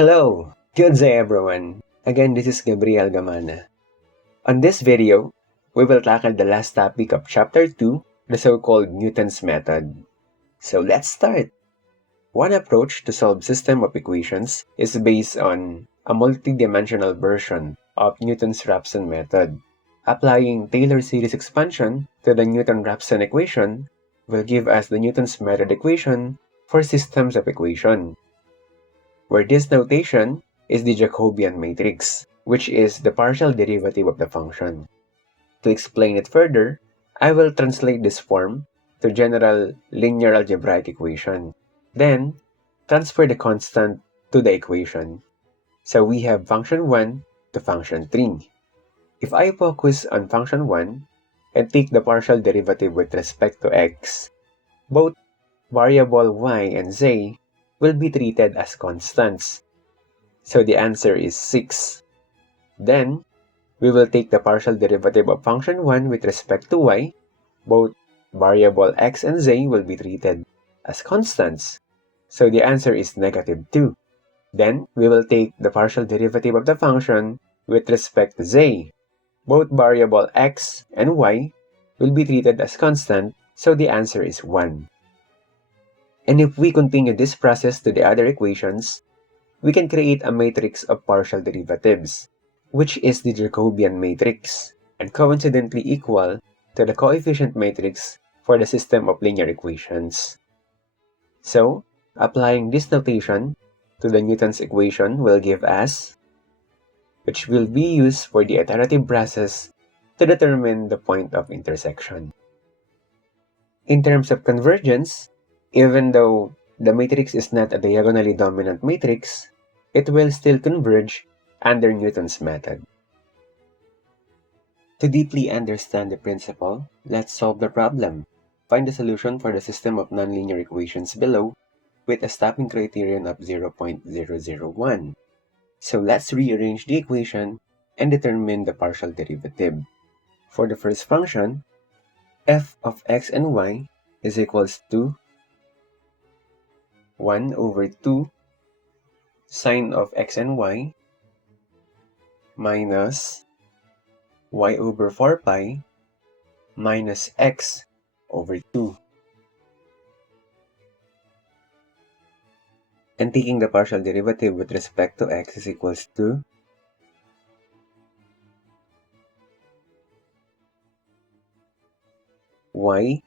Hello! Good day everyone! Again, this is Gabriel Gamana. On this video, we will tackle the last topic of Chapter 2, the so-called Newton's method. So let's start! One approach to solve system of equations is based on a multidimensional version of Newton's-Raphson method. Applying Taylor series expansion to the Newton-Raphson equation will give us the Newton's method equation for systems of equation, where this notation is the Jacobian matrix, which is the partial derivative of the function. To explain it further, I will translate this form to general linear algebraic equation. Then, transfer the constant to the equation. So we have function 1 to function 3. If I focus on function 1 and take the partial derivative with respect to x, both variable y and z will be treated as constants. So the answer is 6. Then, we will take the partial derivative of function 1 with respect to y. Both variable x and z will be treated as constants. So the answer is -2. Then, we will take the partial derivative of the function with respect to z. Both variable x and y will be treated as constant, so the answer is 1. And if we continue this process to the other equations, we can create a matrix of partial derivatives, which is the Jacobian matrix, and coincidentally equal to the coefficient matrix for the system of linear equations. So, applying this notation to the Newton's equation will give us, which will be used for the iterative process to determine the point of intersection. In terms of convergence, even though the matrix is not a diagonally dominant matrix, it will still converge under Newton's method. To deeply understand the principle, let's solve the problem. Find the solution for the system of nonlinear equations below with a stopping criterion of 0.001. So let's rearrange the equation and determine the partial derivative. For the first function, f of x and y is equals to 1 over 2 sine of x and y minus y over 4 pi minus x over 2. And taking the partial derivative with respect to x is equals to y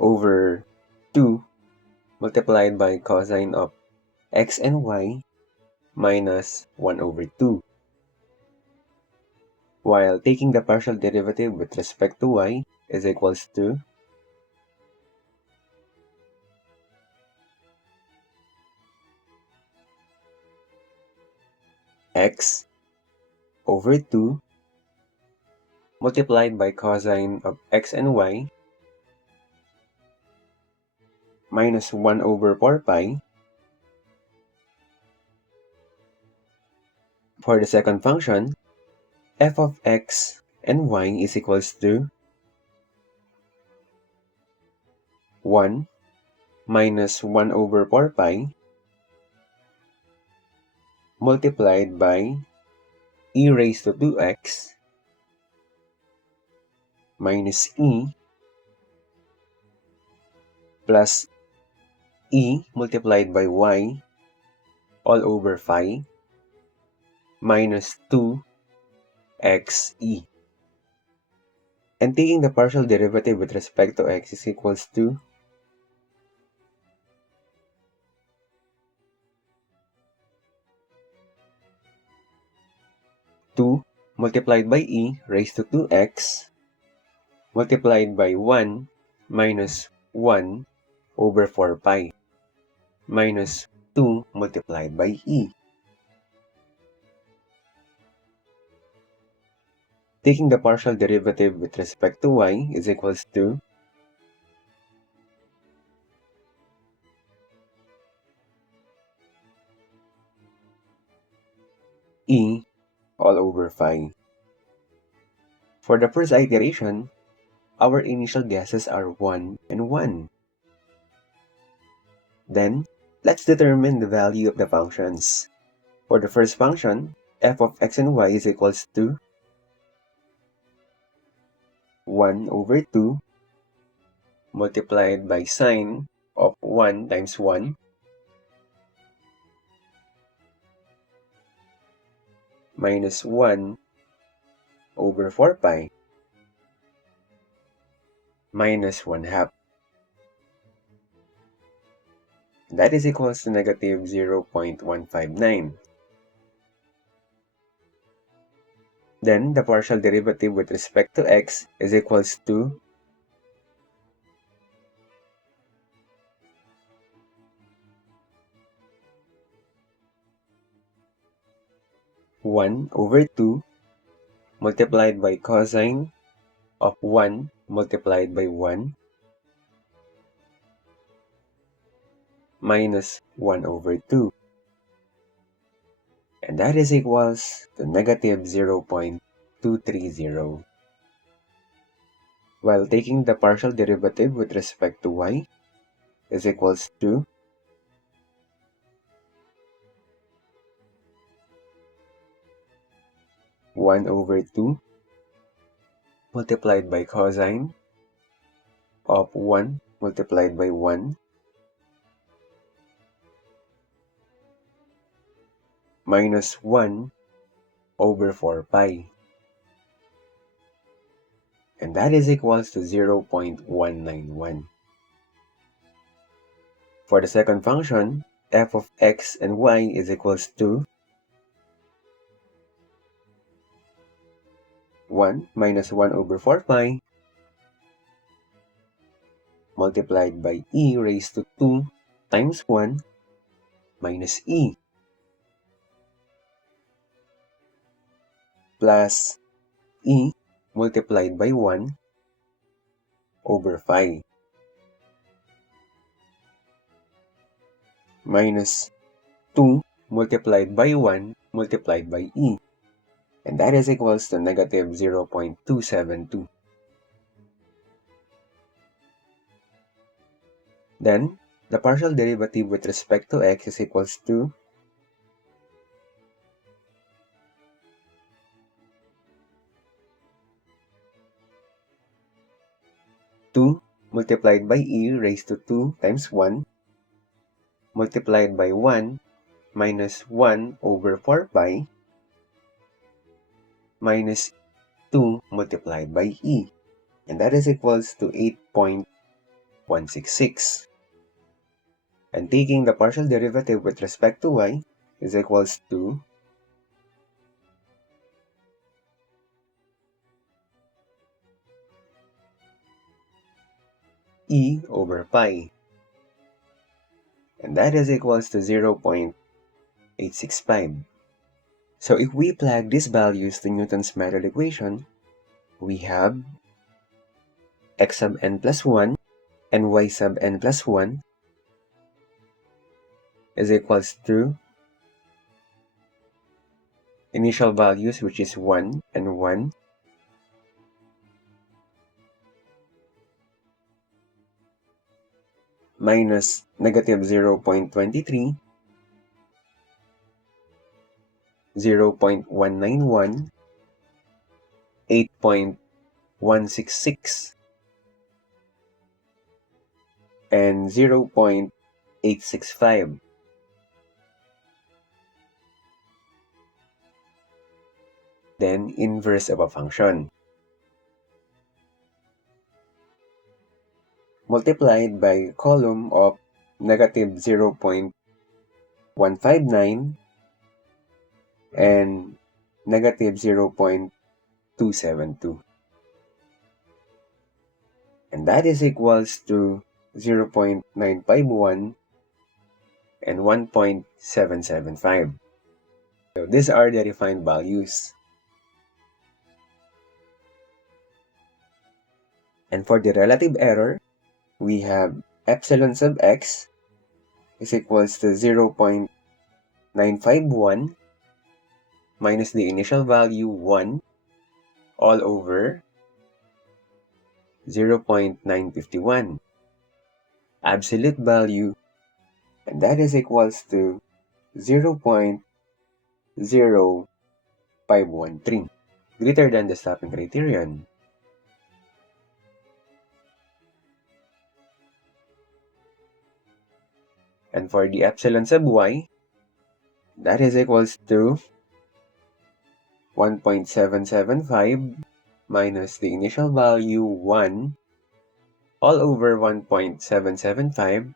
over 2 multiplied by cosine of x and y minus 1 over 2. While taking the partial derivative with respect to y is equals to x over 2 multiplied by cosine of x and y minus 1 over 4 pi. For the second function, f of x and y is equals to 1 minus 1 over 4 pi multiplied by e raised to 2x minus e plus e multiplied by y all over phi minus 2xe. And taking the partial derivative with respect to x is equals to two multiplied by e raised to 2x multiplied by 1 minus 1 over 4 pi minus 2 multiplied by e. Taking the partial derivative with respect to y is equals to e all over phi. For the first iteration, our initial guesses are 1 and 1. Then, let's determine the value of the functions. For the first function, f of x and y is equals to 1 over 2 multiplied by sine of 1 times 1 minus 1 over 4 pi minus 1 half. That is equals to negative 0.159. Then the partial derivative with respect to x is equals to 1 over 2 multiplied by cosine of 1 multiplied by 1 minus 1 over 2. And that is equals to negative 0.230. While taking the partial derivative with respect to y is equals to 1 over 2 multiplied by cosine of 1 multiplied by 1 minus 1 over 4 pi. And that is equals to 0.191. For the second function, f of x and y is equals to 1 minus 1 over 4 pi multiplied by e raised to 2 times 1 minus e plus e multiplied by 1 over 5 minus 2 multiplied by 1 multiplied by e. And that is equals to negative 0.272. Then, the partial derivative with respect to x is equals to 2 multiplied by e raised to 2 times 1 multiplied by 1 minus 1 over 4 pi minus 2 multiplied by e. And that is equals to 8.166. And taking the partial derivative with respect to y is equals to e over pi. And that is equals to 0.865. So if we plug these values to Newton's method equation, we have x sub n plus 1 and y sub n plus 1 is equals to initial values, which is 1 and 1, minus negative 0.23, 0.191, 8.166, and 0.865. Then inverse of a function multiplied by column of negative 0.159 and negative 0.272. And that is equals to 0.951 and 1.775. So these are the refined values. And for the relative error, we have epsilon sub x is equals to 0.951 minus the initial value 1 all over 0.951 absolute value, and that is equals to 0.951 0.513, greater than the stopping criterion. And for the epsilon sub y, that is equals to 1.775 minus the initial value 1 all over 1.775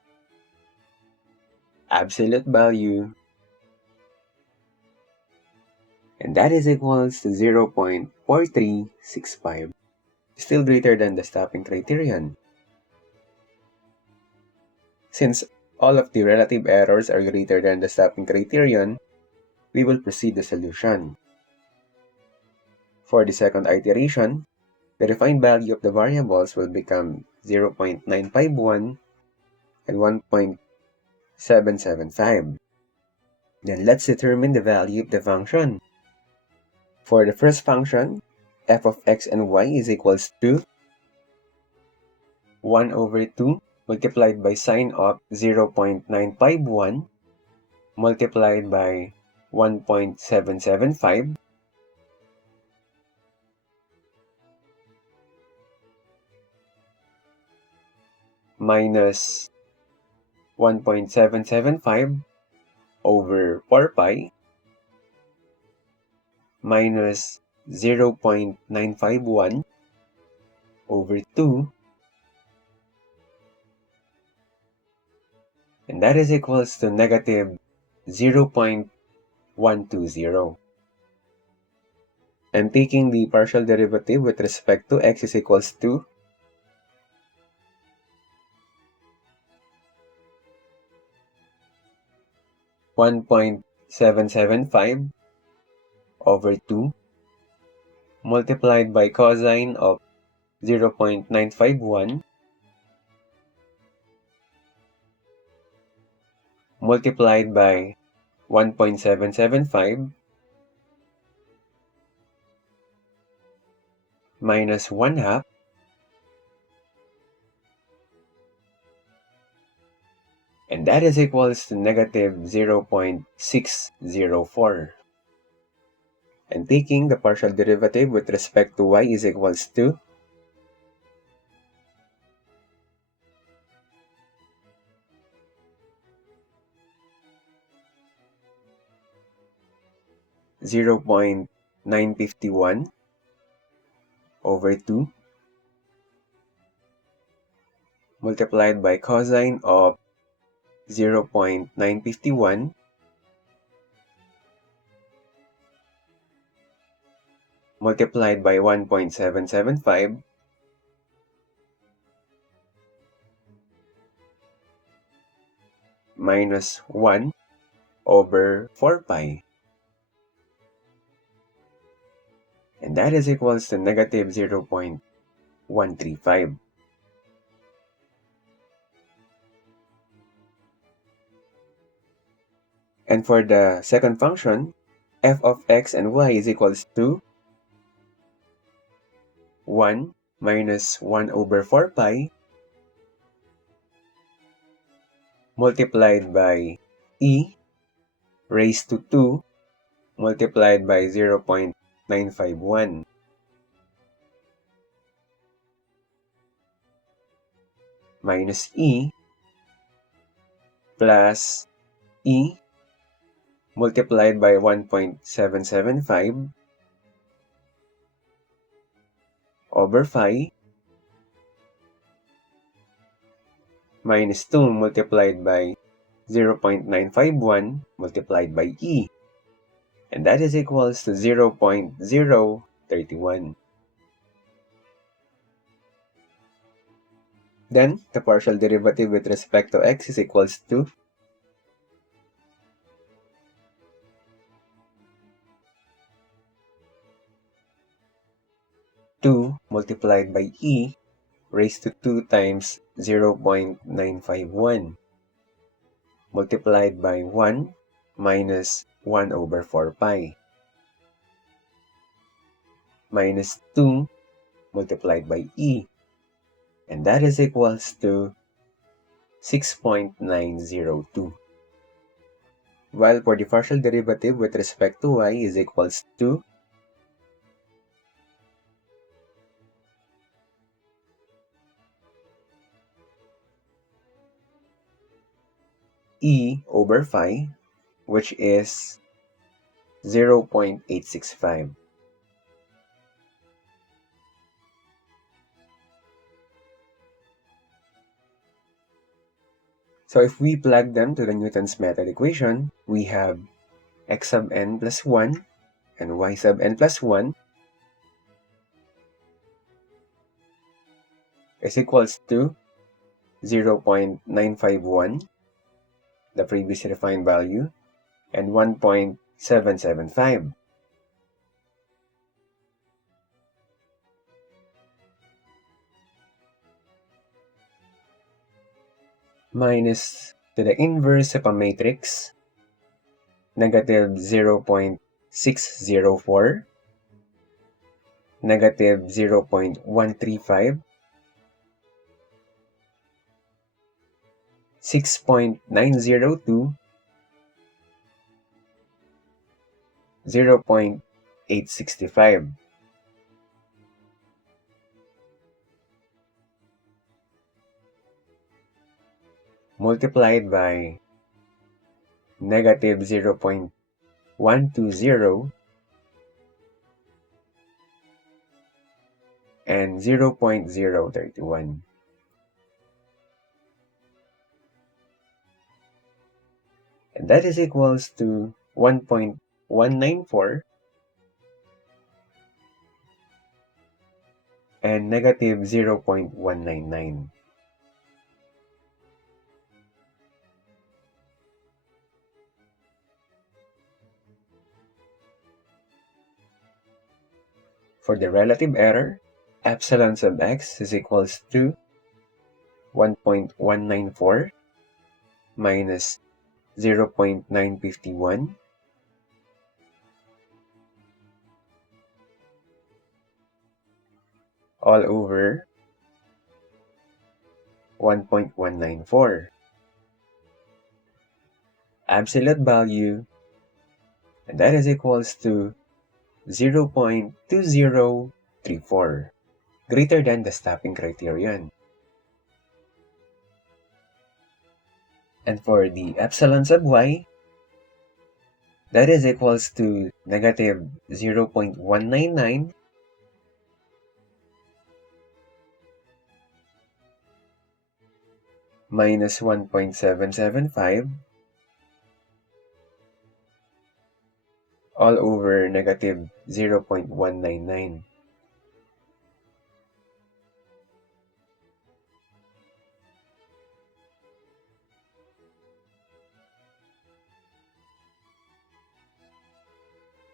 absolute value, and that is equals to 0.4365, still greater than the stopping criterion. Since all of the relative errors are greater than the stopping criterion, we will proceed the solution. For the second iteration, the refined value of the variables will become 0.951 and 1.775. Then let's determine the value of the function. For the first function, f of x and y is equals to 1 over 2 multiplied by sine of 0.951 multiplied by 1.775 minus 1.775 over 4 pi minus 0.951 over 2, and that is equals to negative 0.120. And taking the partial derivative with respect to x is equals to 1.775 over 2 multiplied by cosine of 0.951 multiplied by 1.775 minus 1 half, and that is equals to negative 0.604. And taking the partial derivative with respect to y is equals to 0.951 over 2 multiplied by cosine of 0.951 multiplied by 1.775 minus 1 over 4 pi. And that is equals to negative 0.135. And for the second function, f of x and y is equals to 1 minus 1 over 4 pi multiplied by e raised to 2 multiplied by 0.951 minus e plus e multiplied by 1.775 over 5 minus 2 multiplied by 0.951 multiplied by e, and that is equals to 0.031. Then, the partial derivative with respect to x is equals to 2 multiplied by e raised to 2 times 0.951 multiplied by 1 minus 1 over 4 pi minus 2 multiplied by e, and that is equals to 6.902. while for the partial derivative with respect to y is equals to e over phi, which is 0.865. So if we plug them to the Newton's method equation, we have x sub n plus 1 and y sub n plus 1 is equals to 0.951, the previously defined value, and 1.775. Minus to the inverse of a matrix, negative 0.604, negative 0.135, 6.902, 0.865. Multiplied by negative 0.120 and 0.031. And that is equals to 1.194 and negative 0.199. For the relative error, epsilon sub x is equals to 1.194 minus 0.951 all over 1.194. Absolute value, and that is equals to 0.2034, greater than the stopping criterion. And for the epsilon sub y, that is equals to negative 0.199 minus 1.775 all over negative 0.199.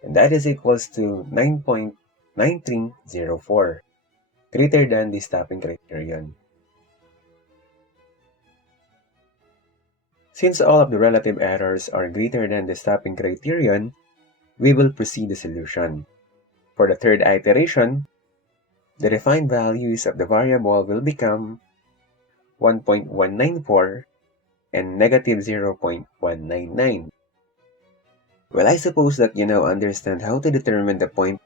And that is equals to 9.9304, greater than the stopping criterion. Since all of the relative errors are greater than the stopping criterion, we will proceed the solution. For the third iteration, the defined values of the variable will become 1.194 and negative 0.199. Well, I suppose that you now understand how to determine the point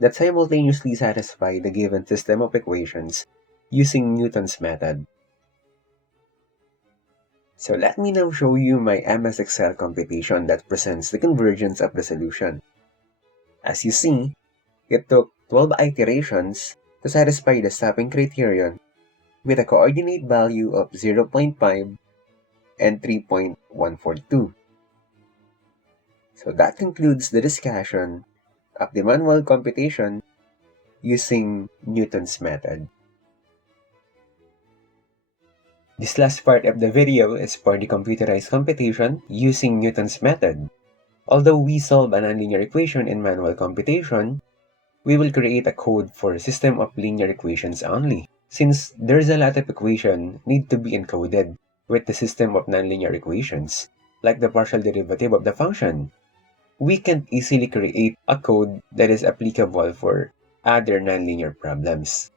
that simultaneously satisfy the given system of equations using Newton's method. So let me now show you my MS Excel computation that presents the convergence of the solution. As you see, it took 12 iterations to satisfy the stopping criterion with a coordinate value of 0.5 and 3.142. So that concludes the discussion of the manual computation using Newton's method. This last part of the video is for the computerized computation using Newton's method. Although we solve a nonlinear equation in manual computation, we will create a code for a system of linear equations only, since there's a lot of equations need to be encoded with the system of nonlinear equations, like the partial derivative of the function. We can easily create a code that is applicable for other nonlinear problems.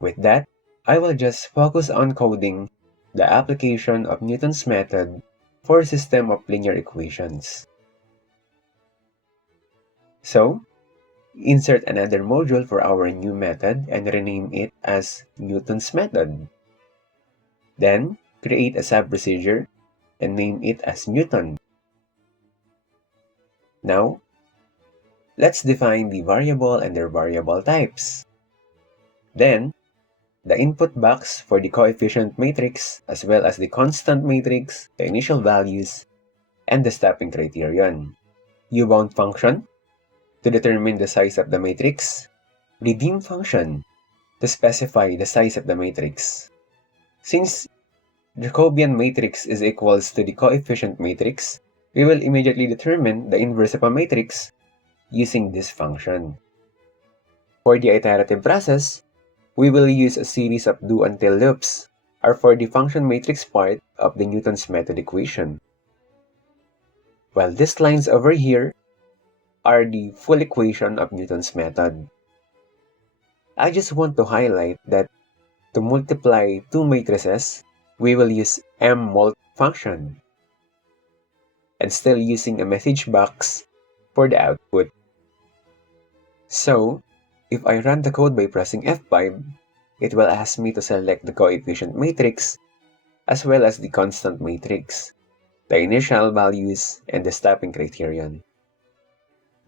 With that, I will just focus on coding the application of Newton's method for a system of linear equations. So, insert another module for our new method and rename it as Newton's method. Then, create a sub-procedure and name it as Newton. Now, let's define the variable and their variable types. Then, the input box for the coefficient matrix as well as the constant matrix, the initial values, and the stepping criterion. U-bound function to determine the size of the matrix. Redeem function to specify the size of the matrix. Since Jacobian matrix is equals to the coefficient matrix, we will immediately determine the inverse of a matrix using this function. For the iterative process, we will use a series of do-until loops, or for the function matrix part of the Newton's method equation. While these lines over here are the full equation of Newton's method. I just want to highlight that to multiply two matrices, we will use mmult function and still using a message box for the output. So, if I run the code by pressing F5, it will ask me to select the coefficient matrix as well as the constant matrix, the initial values, and the stepping criterion.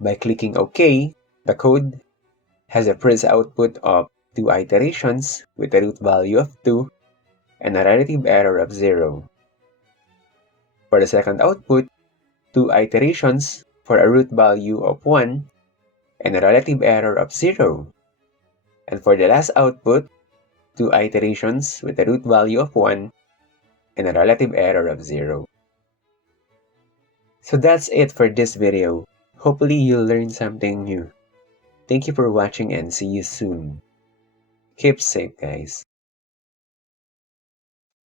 By clicking OK, the code has a first output of 2 iterations with a root value of 2 and a relative error of 0. For the second output, 2 iterations for a root value of 1 and a relative error of 0. And for the last output, 2 iterations with a root value of 1 and a relative error of 0. So that's it for this video. Hopefully you'll learn something new. Thank you for watching and see you soon. Keep safe, guys.